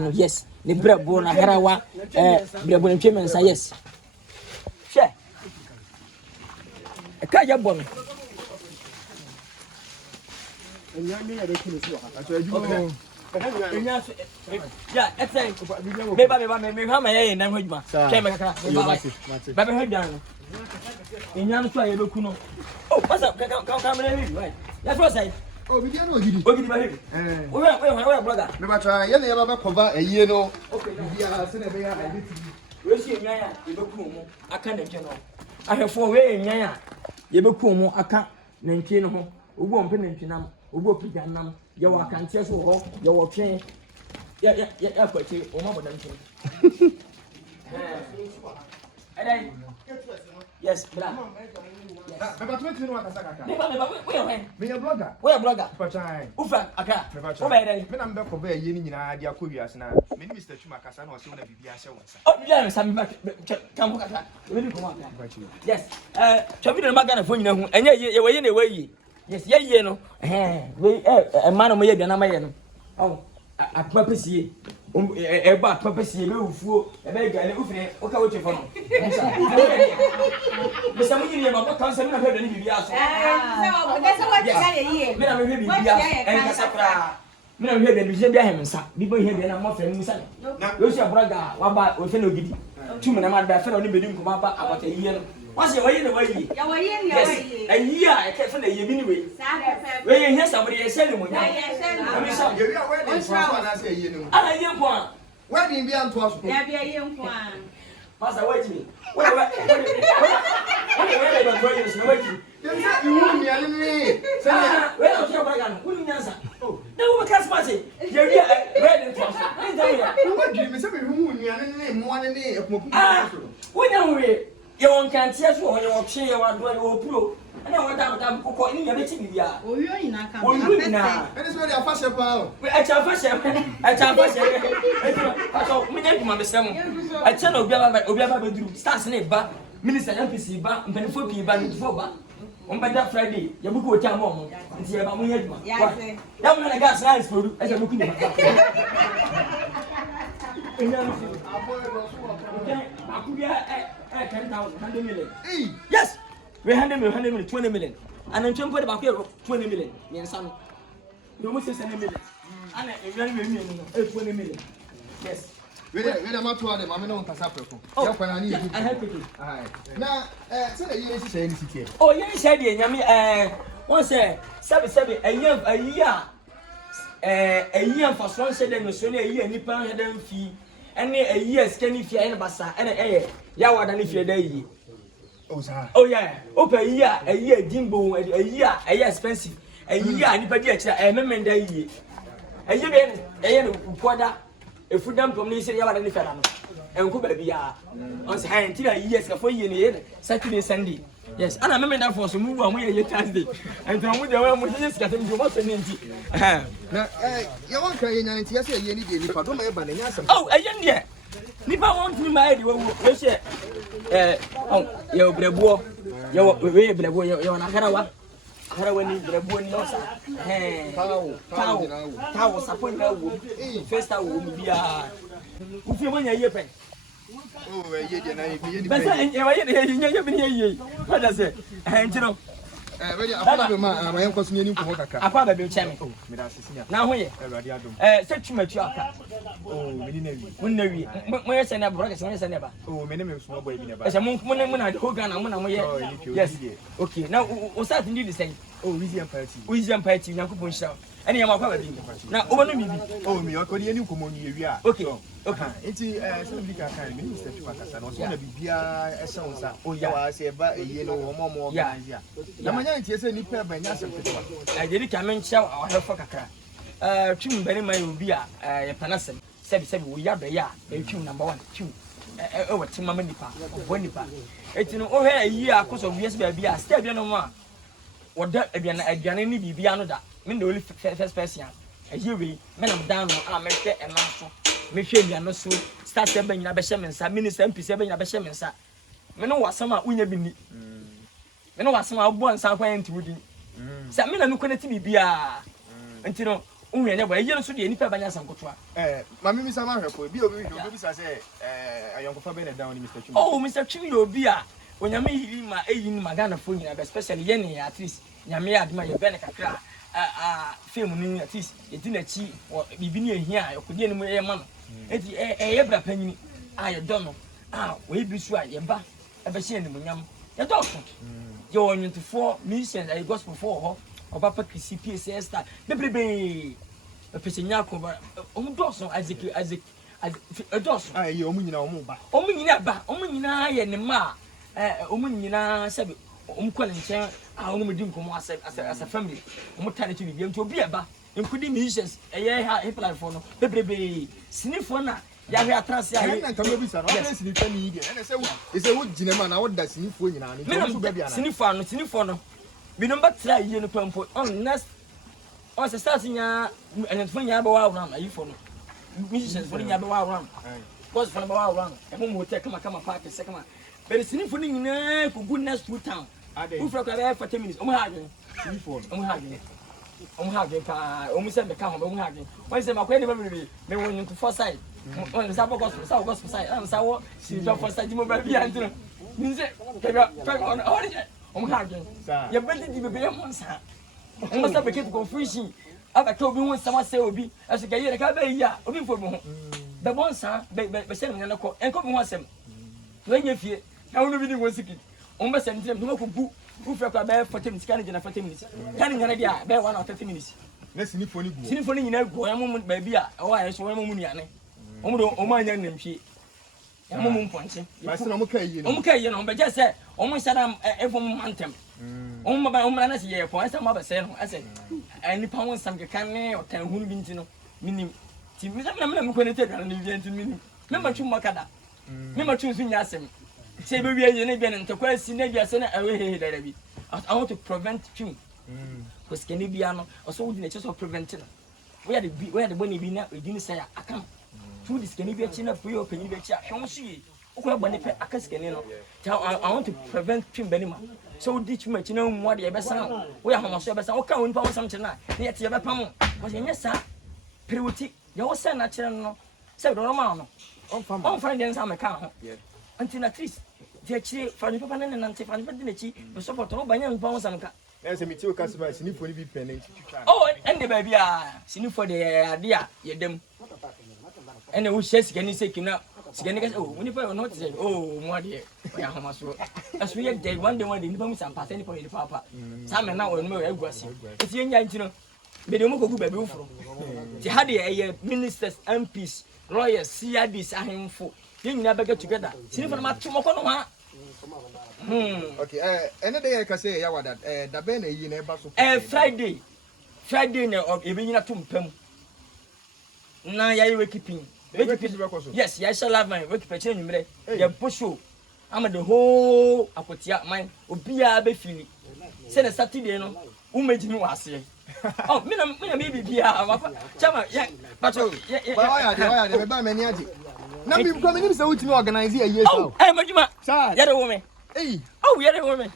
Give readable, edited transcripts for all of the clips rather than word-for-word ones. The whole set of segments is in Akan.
no yes ne brabo na harawa brabo ne twem nsa yes hwe ka ya bon Enyame ya bekunu so aso adwuma enya so ya etsen beba me hama ye na hwadwuma ke me kakra ba be hwadwan enya no so ya bekunu oh pasa ka me ready right ya so say oh bidia no ogidi ba hebi we brother me ba try ye na ye ba cover eyie no okay bidia se na be ya identity we si enya ya ye bekunu mu aka na ntwe no ahefo we enya ya ye bekunu mu aka na ntwe no ho ogbo mpe na ntwe nam ogbo pija nam ye wa kantie so ho ye wo twen ya kwachi o ma bodan twen eh yes bra me ba try no akasa kaka me ba me ya blogger we blogger pa try ufa aka o be dai me na me cover eyie ni nyina dia ko wiase na me ni Mr. Chuma kasa na o se na bibia hye wonsa oh bibia me sam ba kam kaka we ni ko ma yes chobi no magana fo nyina hu enye ye we ye na we yi yes ye no we man mo ye bia na ma ye no oh apapesie ba apapesie be ufuo e be gale ufine o ka wo chefo no me samu yiri ma kan se me na hwe ni bibia so se wa tsa ye ye me na me hwe bibia en kasa pra me na hwe bibia bia hemsa bibo hwe bia na mo fa mu sa na yo si abraga wa ba o fe na ogidi tu me na ma da fe na oni bedi nkoma ba abata yiye no wase waye na waye ya waye ni waye ayia e ke fe na ye bi ni we we ye hia sabri ye sele mo nya ye wi a we dey so na say eyie no ana ye nko a we dey bia nto aso ya bia ye nko a masa waji we ba ye so waji dem say iwu ni ale ni say we na so braga no kunu nyansa na wo ka smase ye wi we dey nto aso ni nta we we dey me say me hu ni ale ni mo ane ni ekmoku aso wo nya we ye won kan tie so ye wo twe ye wa do ye wo pro ana wo da kokko ni ye be ti bibia oyo ina ka na ene so dey afashe pa we a cha fashe so me dem ma besem a cha na obi aba be duru stars na ba minister MPC ba mpanifo pi ba ntifo ba on ba da Friday ye buku o cha mo nti ye ba mo nya duma ya mo na gas na explode e se mo kuni ba akubia 10,000 100 million yes we 100 million 20 million and then 20 back 20 million yen sano you almost say 7 million and then 20 million yes we dey ma to ade ma me no nkasa preko ya kwana ni I help you na say the year say any city oh yen say dey nyame won say sabi ayia for so say dem so na ayia nipa hedan fi ene ayia skani fi ene basa ene ya wada ni fi da yi oh yeah open ayia dimbo ayia expensive ayia nipa di akira memenda yi ayia be no koda efudam community ya wada ni fi da no enko ba bia on say han ti ayia ska for yi ne Saturday Sunday yes ana memenda for so mu wa mu ye Thursday and mu de wa mu ye ska tem mo so nti na ya wan kan ye nyan ti ya say ye ni de nipa do ma ye ba na nya asem oh ayia ne nipa won tumi ma edi wo se ye obrebo ye brebo ye na harawa ni brebo ni osa tawo sapon na wo festa wo mi bia ku fi mo nya ye pen oh ye de na ye bi ye ni besa ye de ye bi ni ye what does it ntino we dey afa be ma ma yen kwaso ni nko kaka afa ba be cheme me da sisinya na ho ye Ewurade adom se twumatu aka oh me ni na wi mun na wi mo ye se na bro ke se mo ye se na ba oh me ne me so boy bi na ba ese mun na ho Ghana mun na mo ye yes okay now o start ndi the same oh Weezy Empire TV Weezy Empire TV Nyankopon hira ene ya makwa ba bi na o banu bibi oh me ko de ni nkomo ni ewi a okay okay enti so bi ka kan me Mr. Chuma kasa no so na bibia e se wonsa o ya wa se ba eye no wo mo organize ya na manya ntie se ni pe ba nya se fetwa I dey ka men chia wa hefo kakra twum bani man obi a ye panasem sebi wo ya do ya e twum number 1 twum e wo tim mama nipa bo nipa eti no o he ayi akoso wiase ba bia step bi no mo a woda aduane ni bibia no da me na only first person ayi we me na dan no a me hwe ena so me hwe bia no so start step ba nyina be hye mensa minister MPC ba nyina be hye mensa me no wasama unya bi ni me no wasama obo ansa kwa enti wudi sa me na no connect bibia enti no unye boy ye no so de nipa banya sankotoa mami mi sama hwepo bi obi sa say ayonkofa be na down ni Mr. Chumi oh Mr. Chumi obi a onyame yiri ma eyin magana fo nyina especially ye ne at least nyame aduma ye be ne kakra film ni at least ye di na chi bibi ni ehia yokodi ni mu ye ma no enti ye bra panyini ye do no we bi so a ye ba e be hye ni munyam ye do so ye wonyntofo missions ay gospel for ho Papa Chrissy PSS star bebrebe e pesenya ko ba do so azeki do so ye omu nyina omu ba omu nyina ye ne ma omu nyina sabe kwale nchen omu medi nkomo as a family omu tane to bibia nti obi eba nkudi missions eye ha platform no bebrebe sinifo na ya hwe atrase ya na nka obi sa no na sinifo ni ide na se wo gine ma na wo da sinifo nyina ni omu so bia na sinifo no bi no batra ye no pampo on next on se start nya enfo nya ba wa ran ayifo no missions for nya ba wa ran boss for ba wa ran e mo motel kama park se kama but sinifo ni nyina ko good next to town who for ka 40 minutes omo ha agin sinifo omo ha agin pa omo se be ka ho omo ha agin won se makwa ni ba me won to for side on sa gospel side am sa wo sinifo for side mo ba bi antino ni se ka on ha agin ya bedi di bebe mo nsa omo sa be keep confusion aba ka obi won sama say obi aso ka yere ka ba yi a obi fo mo ho be bon sa be se nyana ko enko bi ho asem we nya fie na wono bi ni won siki omo be se ntem no ko bu u fra ka be 40 minutes kan gina 40 minutes kan nyana dia be 1 or 30 minutes na sinifo ni gu sinifo ni nyina gu ya mo ba bi a o aye so mo mu nuane omo do omo anya namhwie ya mo mu mponche ba se no mo kai yi no omo kai yi no be je se omo sadam efom mantem omo ba omo na se ye ko asa mo ba se no ase ani pa won sam ke kan ne o tan hunu bi ntino minim ti mi na me ko ne te kan ne bi ntino minim me ma twu makada me ma twu su nya asem se be wie ye ne bi ne ntakwa si ne bi ase na awe he dara bi I want to prevent twu because can be ano also we need to prevent no where the body bi na edi ni say akam through this can be a china free open be chia hwon so yi okwa bone pe akaskani no I want to prevent twu benima so ditch me china mu de be san we ahomaso be san o ka won pa won sam china na ye te be pam because enya sa priority ye wo san na chira no say do normal no on find them sam ka ho until at least the chi fa ni papa na nante fa ni pa de na chi be support no banya pa won sam ka ese mi ti o kasba sinifo ni bi pene titwa oh ende ba bia sinifo de ade a ye dem ene wo shesi kani se kina sigani ka oh ni pa no te oh mo de ya homa so aso ye day one day ni pa mu sam pa se ni pa ni papa sam na wo no e guasi eti ye nya ntino be de mo ko gu ba bi ufuro ti hade ye ministers MPs lawyers CIDs ahemfo ye nyina be get together sinifo na ma tumo ko no ha okay ene dey ka say ya wada da be na yi na e ba so Friday na ebe nyina to mpam na ya we keeping yes ya shall have my we keep change numere ya posho am the whole akotia man obia be fili say na Saturday no umejimi wase oh me na me bibia papa chama ya pato ya de be ba mani ade na bi ko me ni say ultimate organize ya yes oh eh majuma ya de woman oh ya de woman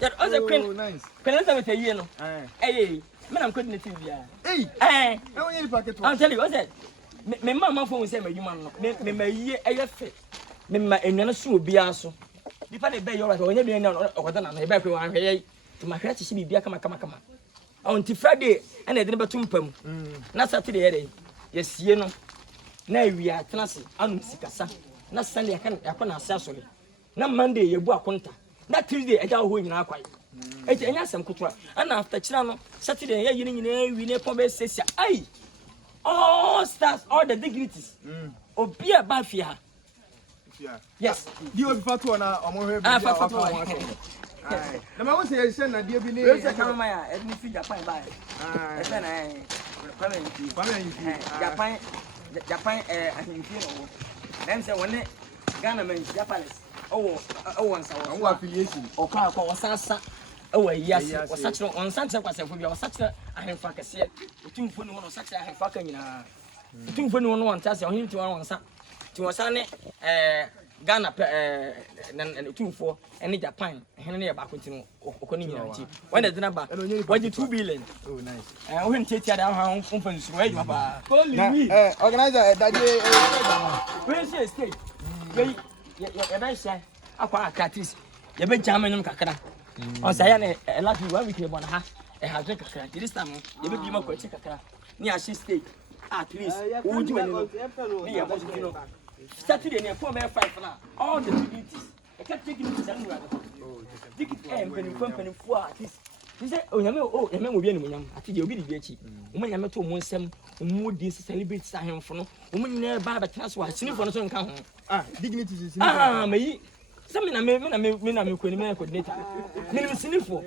ya o the queen nice queen na me yi no me na mkodi na TV ya won ye packet I'm tell you what said me mama phone say majuma no me mayi eyefe me ma enwana so obi aso dipa na be yo right onye bi na okoda na e ba kwe wan hwe to ma hwe chi bibia kama on ti Friday na e de betum pam na Saturday ye yesie no na awia tenase anum sikasa na Sunday yakona asasore na Monday yebu akonta na Tuesday eja ho nyina akwai eti enya asem kutura ana after chira no Saturday ye yini nyina wi ne pobe sesia ai all stars all the dignities obi e ba fia yes di obi fatu na omo hwe bi fatu na ma won say ye na die bi ne we say kama ya e ni fi Japan ba e say na kwame Japan ahimfi no dem say woni Ghana man Japanese nsa wo affiliation okwa wasasa yes wasachiro onsante kwasefo bia wasachiro ahemfa kese otumfo ni wono wasachiro ahemfa ka nyina otumfo ni wono wonta se ohimti won wonsa ti wosane Ghana $2.4 and Japan and back with him when the number 22 billion. Oh, nice. I wouldn't take that home from Organizer, where's your state? You're say, I quite catches. You've been jamming Kakara. On Sayane, a lot of we came on a half drink a crack. This time, you will be more quick. Near she state. At least, who would you Saturday near 4 5 now. All the duties. I kept taking it to somewhere. Take it and company for at least. He said, oh, you will be any I think you'll be the bitchy. Woman, I'm to one some more days to celebrate Saham for no woman near Baba Transwa, sitting for no come. Dignity is me. Something I mean, could need to see for.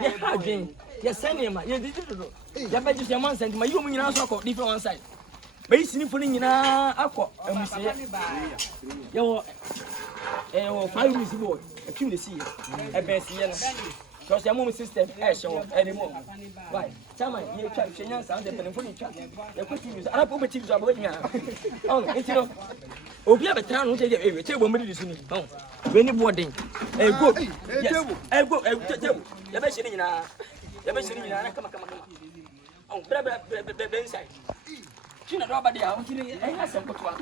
Yeah, again. Yes, send him. You did it. Your majesty, man, sent my human also different one side. Basically, putting in a yo, 5 weeks ago, a cute see a best because your mom system anymore. Why? Tell you can't change sound and funny chat. The question is, I put things about me. Oh, it's you know, we have a town who take a table medicine. Oh, when you boarding, a go, a go, a table. You're mentioning in a come. Oh, inside. She not about the house, I have some patois.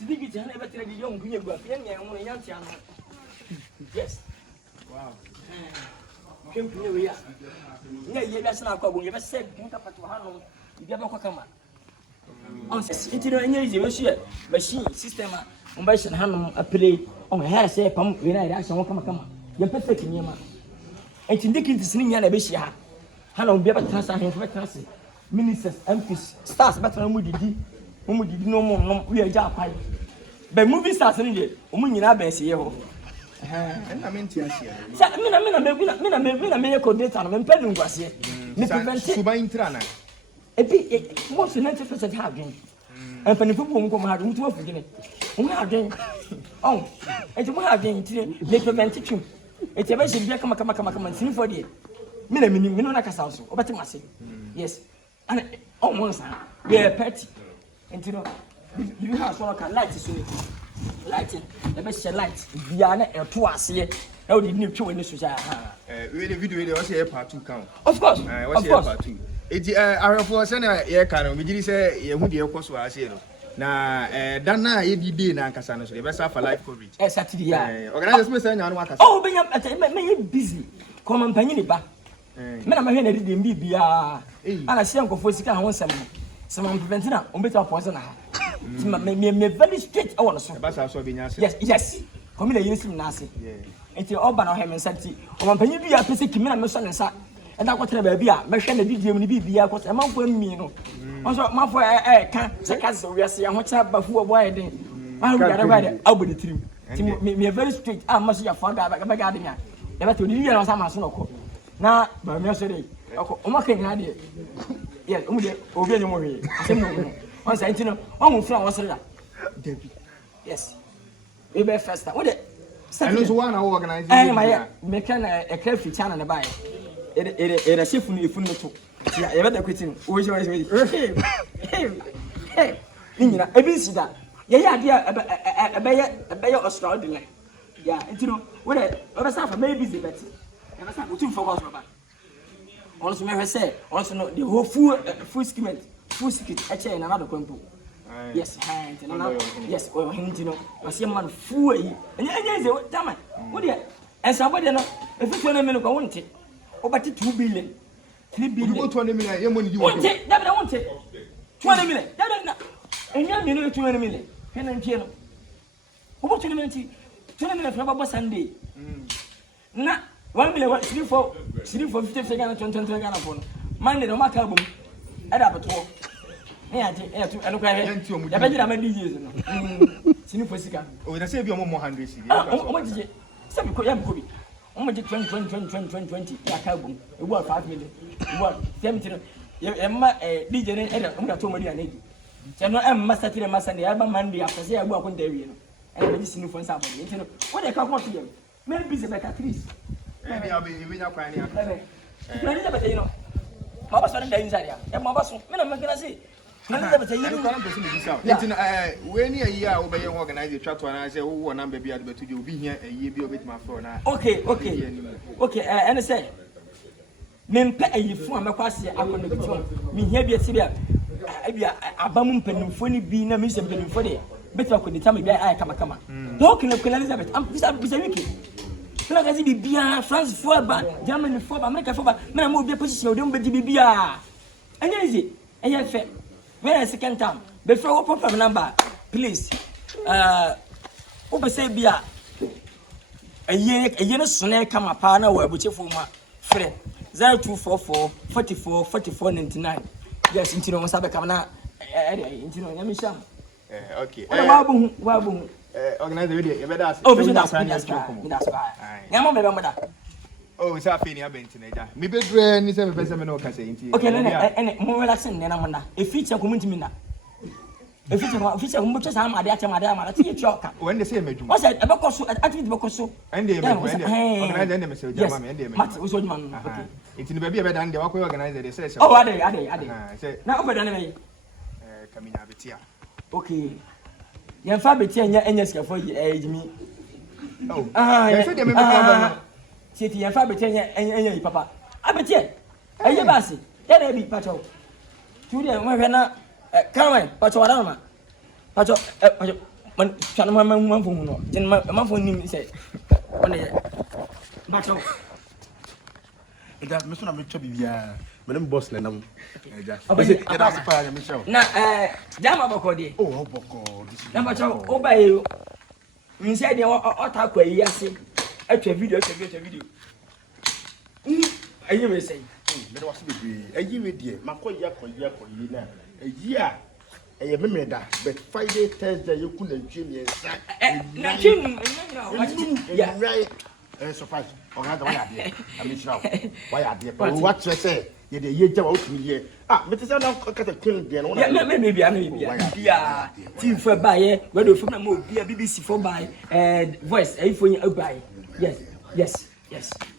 It's a never tell the young young yes. Wow. Came to New York. Yeah, that's not what we ever said. You never come on. Into the energy machine system. On by Shannon, a play on her say, come when I actually come. You're perfect in your man. And to dig into singing a bishia. Hannah be able to transfer him for a ministers, MPs, stars better than we did. Whom we did no more, we are just high. But movie stars in it, woman in Abbas. I mean, I could date on Penning was here. Subaintrana. A bit most 90% have gained. And when the people come out, we work again. We are gained. Oh, and we are gained. They prevented him. It's a very big come and sing for the Minonaka, or better must say. Yes. And almost, we are petty. And you know, you have one can light is lighting, the best light. Diana and twice here. How did you two in this? Really, video was here part 2 count. Of course, of course. Part 2. It's our force and a canon. We did say, you would your course was here. Now, Dana, if be in Ankasano, the best for life coverage. Exactly. Organize Miss and Anwaka. Oh, being up at busy. Come on, Paniba. Men, I'm here in Bibia. And I see Uncle Fosika once some preventing on better poison. Me very straight. I want to yes. Come in, you see Nancy. It's your Oban or him and Santi. Or when you be a PC, Kimina, my son and son. And I got to be a machine, the video will be because a month for me. Also, my boy, I can't say, we are saying, what's up, but who are waiting? I got a rider out with the team. Me a very straight. I must have found out about Gardinia. Never to leave us on my son. Now, by me, I said, okay, idea. Yes, only more. Once I know, almost was that. Yes. We be first. What it? I know one organizing. I my making a coffee channel buy. It a shift from you too. Yeah, you better quit him. Which was hey, you know, every see that. Yeah, a better Australian. Yeah, you know, what I for maybe busy, but I was too focused about. Also, may I say, also know the whole full scheme, full secret, actually, and another compo. Yes, yes, well, you know, I see a man fool, and yes, damn it, what do you? And somebody, if it's 20 minutes, I won't take over 2 billion, 3 billion, 20 million, you won't take that. I won't take 20 million, and you know 20 million. Can I tell you? Over 20 minutes from about Sunday. Now, 1 million, 3 for 50 seconds, 20 seconds upon Monday, no matter album, add up at all. Yeah, I look at it. I bet you I'm a DJ. Sing for Sika. Oh, that's a bit more 100. Oh, what is it? Some could have could be. Almost 20. Yeah, album. It was 5 million. It was 70. DJ and I'm not too many. I know I'm master to the master. The album Monday after say I work on Derry. And I just sing for something. What I come to them. Maybe it's like at least. Maybe I'll be in your crying. You know, Mama started the inside. And Mama, I'm going to say. Elizabeth you don't person be this out. When you are over organize the chat and say who number be at the to be here a year be with my phone. Okay. And say mempe ayifu amakwase akono bitu me hia bi atibia abam mpanimfo ni bi na me se mpanimfo de betu akoni tam bi ay kama donc na Queen Elizabeth am bisa wiki na gazi bi bia France fo ba Germany fo ba America fo ba me na mo bi position de mo be di bia anya easy anya fe when second time before we pop number please o be say bia aye no sone kama pa na wa abuchefo ma frɛ 0244 44 44 99. Yes, into no sabe kamana into no nyamisha. Okay. Wabu. Organize the video. You better ask. Oh, that's right. Nyama me bamada. Oh, it's a fini abentina. Me be dre ni se me pese me no ka say nti. Okay, no mo relaxing na manda. E feature community mi na. E feature mo twa sa ma de acha ti choka. When they say medjuma. What said e be koso activity be koso. Ende organize ende me say jama me ende me. Mat wo so juma. Okay. Nti no be bedan de wakoy organize dey say. Oh, ade. Na obedan na me. Kaminya betia. Okay. Yan fa betia enya sikafo ejimi. Oh. Yan say dey me ba. Siti yan fa betia enya yi papa. Abetia. Eye basi. Ya na bi pacho. Tudi mo hwe na Carmen, pacho wada ma. Pacho man chana man fo no. Jin man fo ni say. On dey. Pacho. Ega me so na me twa bibia. Me nem boss na nam. Eja. Obese eda se pa ya me show. Na jama boko de. Oh, boko. Na pacho obaye. Mi say de o ta kwa yi ase. Atwa video. Ayi me say. Me do wase bibi. Ayi we de. Makoya koyi na. Ayi a eye me da. But Friday, Thursday you ku na ntwe mi ensa. Na ntwe ya. Right. Surprise. Organize why are I'm sure. Why are they? What you say? You the year jawa utumi ye. Me te say na kata kin de no. Yeah, maybe bia. Team for buy we do from na mo bia BBC for buy voice for you buy. Yes.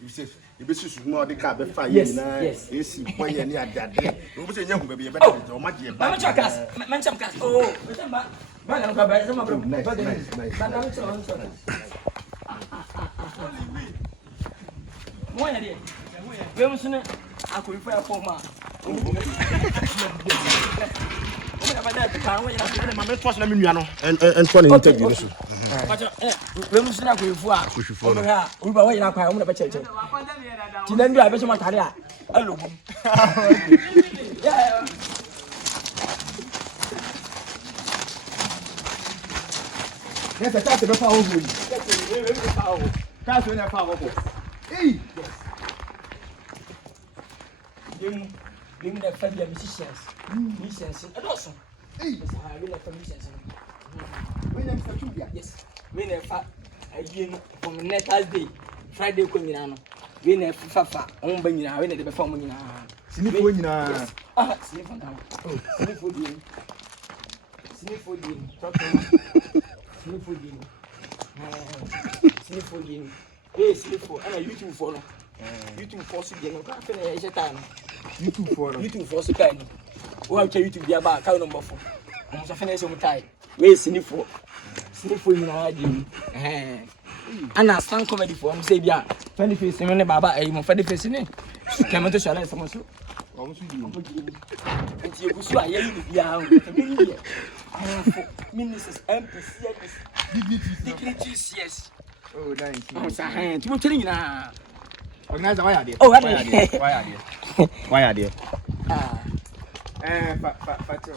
You say you be susu no de ka be fa ye na. Yes. Esi boy ye ni adade. You be say nya hu be be better o ma je ba. Man cham kas. Oh, ba na ka ba sama bro. Nice. Moya de. We musune akurifa ya forma. Ma me twa so na me nua no. En twa na interview no so. We musune akurifa a. O ha, o ba wa ina kwa o na ba cheche. Ti na ndu a be so matare a. Alo. Yeah. Yes, I start to be powerful. Can't you never powerful? Hey! Bring the family musicians. Musicians. And also, Hey! we like musicians. When I'm for you, Yes. We never again from next day. Friday coming on. We never fafa. On bring we never perform in Sinipo nyina. Yes. Sleep on now. Oh, sleep for you. Sleep for you. Sleep for you. Hey, sleep for. And YouTube for no. YouTube for so dey no ka fe na e time. YouTube for so kind. Wo acha YouTube dia ba ka number 4. Mo so fe na e so mutai. We sleep for you na di. Ana stand comedy for am say bia. Funny face me ne baba e mo funny face ni. Kama to share some so. Como se diz? Enti e busu aye ni bia o. Ministers, MPs, dignities, yes. Oh, nice. Oh, sir, you want telling na. Organize why are they? Oh, Why are they? Pacho.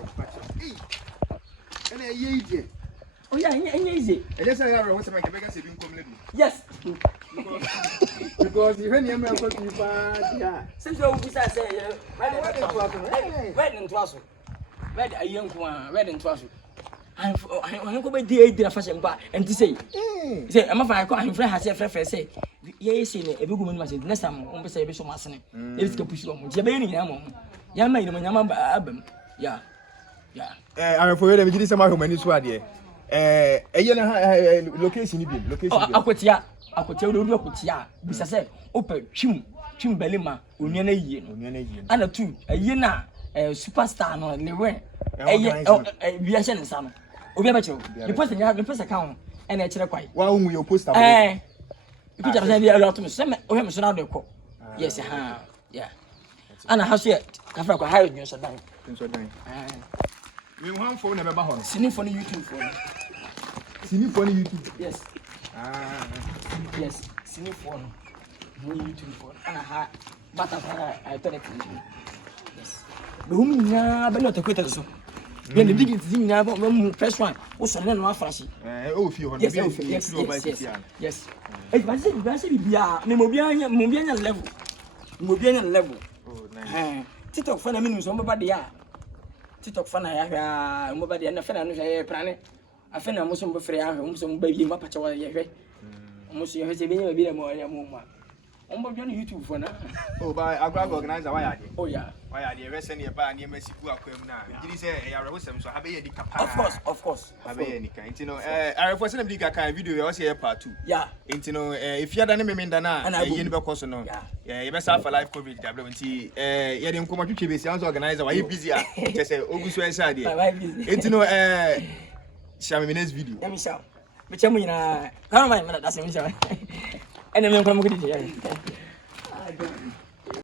Ene ye ije. Oh yeah, easy. Ele say na we say make make say bin come ledu. Yes. Because you when you me ko ti pa dia. Since we be say where into aso. Where the ayenku where into aso. I go be dey fashion ba and to say am fa ko ahemfra ha say frefre say ye say ne ebegu mu say next time on be say be so masene e be push o mu je be ni na mo ya ma ni mo nyama abam yeah I for you me gidi say ma homa ni so ade eye na location ni bi location akotia we do akotia bisa say opa twim belima onua na yie no ana tu eye na superstar no le win we are sharing some obi abecho the person you have the person account and e kire kwai wa hu your poster you just say a lot to me say o he me so na de ko yes yeah ana ha so e ka fra kwa ha you so dan we one phone na be ba ho no sini for YouTube phone YouTube yes yes sini phone no YouTube phone ana ha bata for I tell it yes the woman na be not equate so then the big thing na first one o so na no afrashi o fi ho no yes but say bia me mo bia level oh nice TikTok fan na me so mo ba de ya TikTok fan na ya hwa mo ba de na fan na no hwa prane afa na mo so mo frɛ ya hwa mo so mo ba bi ma pa chawa ya hwa mo so ya hwa se bi nya bi na mo ya mo ma on ba bi na YouTube for na oh by agro organizer why are oh yeah why are the rest any ba na masiku akwam na gidi say ya rewosem so habe ye di kapa of course habe ye ni kan you know arefo say na bi ka video ya o say part 2 yeah you know if you da na memenda na ye ni be koso no yeah you be sa for live coverage dablo nti ye de nkomo twetwe be si an organizer why busy a che say oguso e say dey you know share me next video let me show me chemu ina kama mimi na dasa mimi show ene mimi kwa mkudi